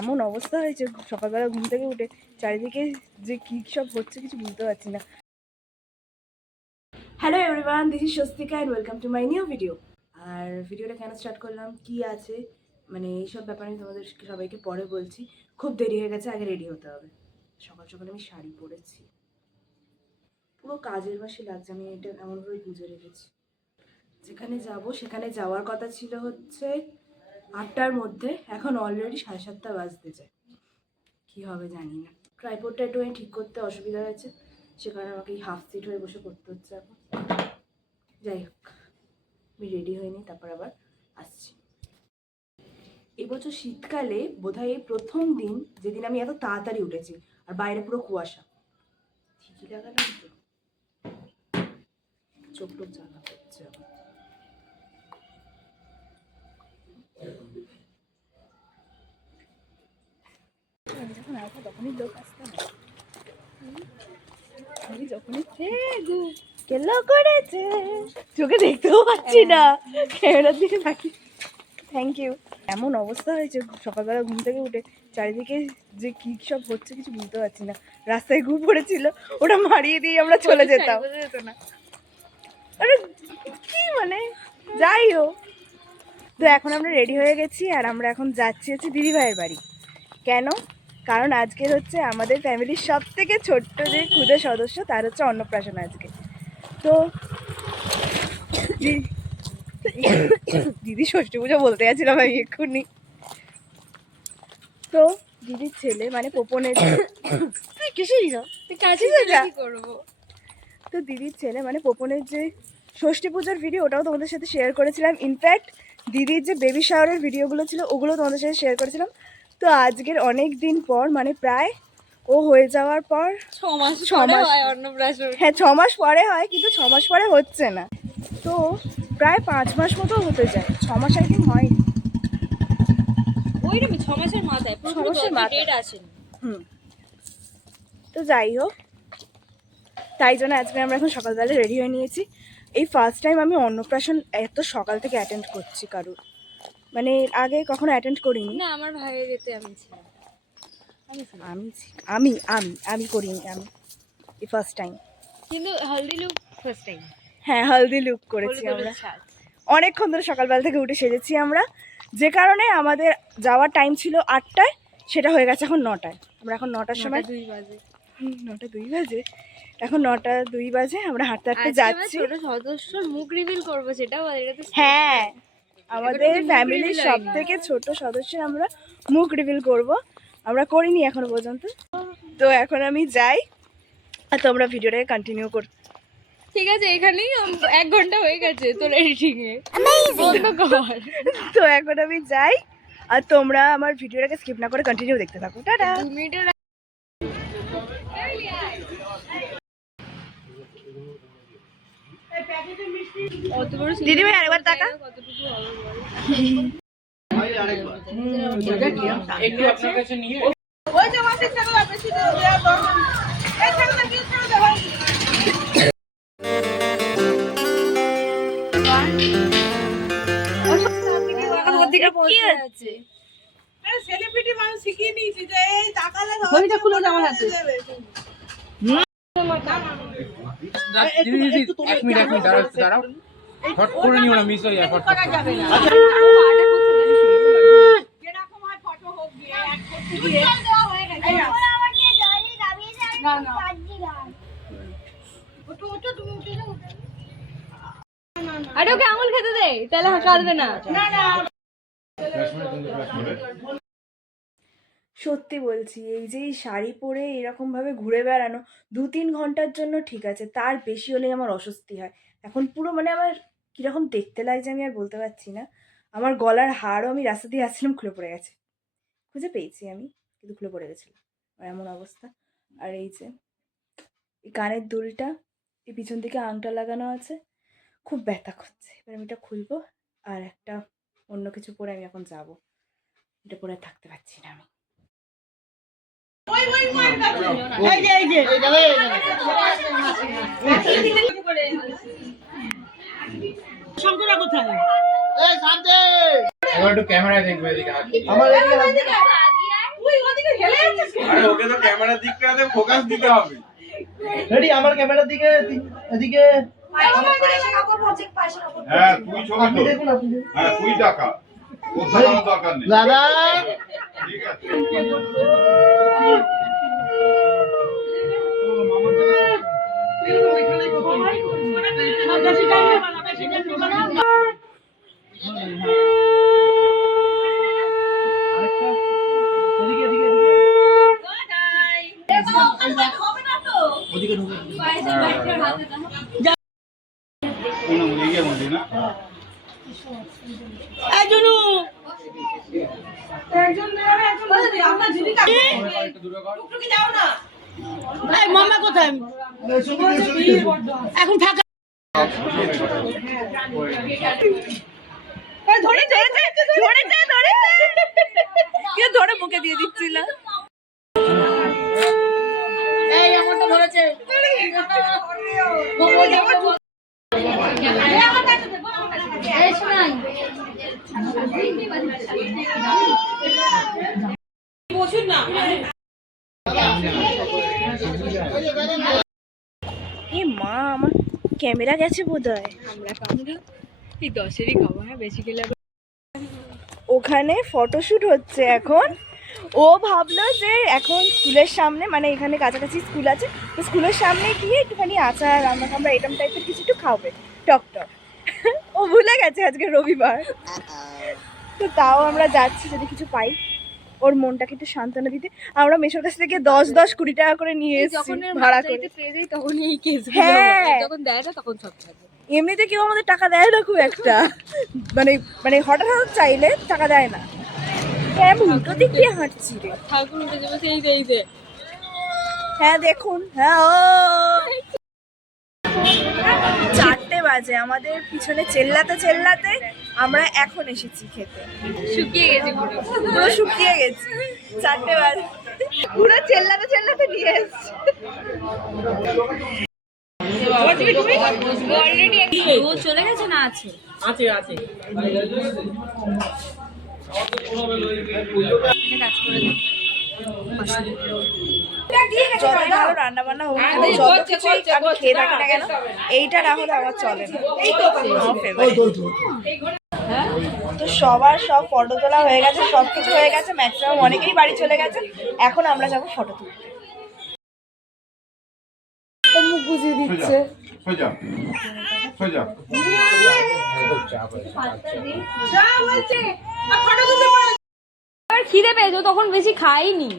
এমন অবস্থা হয়েছে সকালবেলা ঘুম থেকে উঠে চারিদিকে যে কি সব হচ্ছে কিছু বুঝতে পারছি না। Hello everyone, this is Swastika and welcome to my new video. আর ভিডিওটা কেন স্টার্ট করলাম, কি আছে মানে এইসব ব্যাপারে আমি তোমাদের সবাইকে পরে বলছি। খুব দেরি হয়ে গেছে, আগে রেডি হতে হবে। সকাল সকাল আমি শাড়ি পরেছি, পুরো কাজের মাসে লাগছে। আমি এটা এমনভাবে গুঁজে রেখেছি। যেখানে যাব সেখানে যাওয়ার কথা ছিল হচ্ছে 8টার মধ্যে, এখন অলরেডি 7:30 বাজতে যায়। কী হবে জানি না। ট্রাইপডটা একটু ঠিক করতে অসুবিধা হয়েছে, সে কারণে আমাকে এই হাফ সিট হয়ে বসে করতে হচ্ছে এখন। যাই হোক, আমি রেডি হইনি, তারপর আবার আসছি। এবছর শীতকালে বোধহয় এই প্রথম দিন যেদিন আমি এত তাড়াতাড়ি উঠেছি, আর বাইরে পুরো কুয়াশা। ঠিকই লাগালাম তো, চোখ টোক জ্বালা হচ্ছে আমার। আমি যখন আসবো তখনই লোক আসতে না, আমি যখনই কেলো করেছে চোখে দেখতেও পাচ্ছি না, ক্যামেরার দিকে থাকি। Thank you. এমন অবস্থা হয়েছে সকালবেলা ঘুম থেকে উঠে চারিদিকে যে কি সব হচ্ছে কিছু বুঝতে পারছি না। রাস্তায় ঘুম পড়েছিল, ওটা মারিয়ে দিয়ে আমরা চলে যেতাম। আরে কি মানে, যাই হোক। তো এখন আমরা রেডি হয়ে গেছি আর আমরা এখন যাচ্ছি হচ্ছে দিদিভাইয়ের বাড়ি। কেন? কারণ আজকের হচ্ছে আমাদের ফ্যামিলির সব থেকে ছোট্ট যে ক্ষুদে সদস্য, তার হচ্ছে অন্নপ্রাশন আজকে। তো দিদি ষষ্ঠী পুজো বলতে যাচ্ছিলাম আমি এক্ষুনি। তো দিদির ছেলে মানে পোপনের তো দিদির ছেলে মানে পোপনের যে ষষ্ঠী পুজোর ভিডিও, ওটাও তোমাদের সাথে শেয়ার করেছিলাম। ইনফ্যাক্ট দিদির যে বেবি শাওয়ারের ভিডিওগুলো ছিল ওগুলো তোমাদের সাথে শেয়ার করেছিলাম। তো আজকের অনেক দিন পর, মানে প্রায় ও হয়ে যাওয়ার পর 6 মাস হ্যাঁ 6 মাস পরে হয়, কিন্তু 6 মাস পরে হচ্ছে না। তো প্রায় 5 মাস মতো হতে যায়, 6 মাস আই থিঙ্ক হয়। ওইরকম 6 মাসের মাথায় ডেট আছে। তো যাই হোক, তাই জন্য আজকে আমরা এখন সকালবেলা রেডি হয়ে নিয়েছি। এই ফার্স্ট টাইম আমি অন্নপ্রাশন এত সকাল থেকে অ্যাটেন্ড করছি কারুর, মানে আগে কখনো অ্যাটেন্ড করিনি। না, আমার ভাইয়ের যেতে আমি ছিলাম, আমি করিনি, আমি এই ফার্স্ট টাইম। কিন্তু হলদি লুক ফার্স্ট টাইম। হ্যাঁ, হলদি লুক করেছি আমরা। অনেকক্ষণ ধরে সকালবেলা থেকে উঠে সেজেছি আমরা, যে কারণে আমাদের যাওয়ার টাইম ছিল 8টায়, সেটা হয়ে গেছে এখন 9টায়। আমরা এখন 9টার সময় 9টা 2 বাজে, এখন 9টা 2 বাজে, আমরা হাঁটতে হাঁটতে যাচ্ছি। ছোট সদস্যর মুখ রিভিল করবো, সেটাও হ্যাঁ, আমাদের ফ্যামিলির সব থেকে ছোট সদস্যের আমরা মুখ রিভিল করব। আমরা করিনি এখনো পর্যন্ত। তো এখন আমি যাই আর তোমরা ভিডিওটাকে কন্টিনিউ কর। ঠিক আছে, এখানেই 1 ঘন্টা হয়ে গেছে তোর এডিটিং এ। তো এখন আমি যাই আর তোমরা আমার ভিডিওটাকে স্কিপ না করে কন্টিনিউ দেখতে থাকো। টাটা। 2 মিনিটের দিদিভাই আরেকবার টাকা সেলিব্রিটি মানুষ শিখিয়ে নিয়েছি যে এই তাকালে ঘড়িটা খুলে দাও আমার হাতে। এক মিনিট দাঁড়াও, ফট করে নিও না, মিস হয়ে যায়। ফট করা যাবে না, যেরকম হয় ফটো হোক গিয়ে অ্যাড করতে গিয়ে দেওয়া হয়ে গেছে। আবার কি জলি দাবিয়ে যায় না না ওটো তুমি উঠে যাও। আরে ওকে আঙুল খেতে দে, তাহলে কাঁদবে না। না না, সত্যি বলছি, এই যে শাড়ি পরে এরকমভাবে ঘুরে বেড়ানো 2-3 ঘন্টার জন্য ঠিক আছে, তার বেশি হলেই আমার অস্বস্তি হয়। এখন পুরো মানে আমার কীরকম দেখতে লাগছে আমি আর বলতে পারছি না। আমার গলার হাড়ও আমি রাস্তা দিয়ে আসছিলাম খুলে পড়ে গেছে, খুঁজে পেয়েছি আমি, কিন্তু খুলে পড়ে গেছিলো, এমন অবস্থা। আর এই যে এই কানের দুলটা, এই পিছন দিকে আংটা লাগানো আছে, খুব ব্যথা করছে। এবার আমি এটা খুলবো আর একটা অন্য কিছু পরে আমি এখন যাব, এটা পরে থাকতে পারছি না আমি। শঙ্করা কোথায়? এই শান্তি এবার একটু ক্যামেরায় দেখবে এদিকে আমার এদিকে তুই ওদিকে হেলে যাচ্ছিস কেন? আরে ওকে তো ক্যামেরার দিকটাতে ফোকাস দিতে হবে। রেডি আমার ক্যামেরার দিকে এদিকে হ্যাঁ তুই ছবি আপনি তোল। দেখুন আপনি দেখুন। হ্যাঁ তুই টাকা ওর টাকার দরকার নেই। দাদা ঠিক আছে আরেকটা এদিকে এদিকে ওদিকে ঢুকে কোনো লিগে মধ্যে না এই জুনু এই মামা কোথায়? এখন ফাঁকা। ধরে মুখে দিয়ে দিচ্ছিল। এই আমারটা ধরেছে। এ মা, আমার ক্যামেরা গেছে বোধহয়। ওখানে ফটোশুট হচ্ছে এখন। ও ভাবলো যে এখন স্কুলের সামনে, মানে এখানে কাছাকাছি স্কুল আছে, তো স্কুলের সামনে গিয়ে একটুখানি আচার আমরা এরকম টাইপের কিছু একটু খাবে, টক টক। ও ভুলে গেছে আজকে রবিবার, তো তাও আমরা যাচ্ছি যদি কিছু পাই ওর মনটাকে একটু সান্ত্বনা দিতে। আমরা মেশোর কাছ থেকে 10-20-20 টাকা করে নিয়ে এসেছি ভাড়া করে। হ্যাঁ, এমনিতে কেউ আমাদের টাকা দেয় না খুব একটা, মানে মানে হঠাৎ হঠাৎ চাইলে টাকা দেয় না। আমি উল্টো দিক দিয়ে হাঁটছি রে। হ্যাঁ দেখুন, হ্যাঁ ও 4টে বাজে, আমাদের পিছনে চেল্লাতে চেল্লাতে আমরা এখন এসেছি খেতে। পুরো শুকিয়ে গেছি। 4টে বাজে পুরো চেল্লাতে চেল্লাতে নিয়ে এসছি। চলে গেছে না আছে? আছে আছে। যত ভালো রান্না বান্না হোক না কেন, যত কিছু আমি খেয়ে থাকি না কেন, এইটা না হলে আমার চলে না। আমার favorite। তো সবার সব ফটো তোলা হয়ে গেছে, সব কিছু হয়ে গেছে, ম্যাক্সিমাম অনেকেই বাড়ি চলে গেছে। এখন আমরা যাবো ফটো তুলতে। ও মুখ বুঝিয়ে দিচ্ছে। সোজা সোজা খিদে পেয়েছো তখন বেশি খাইনি।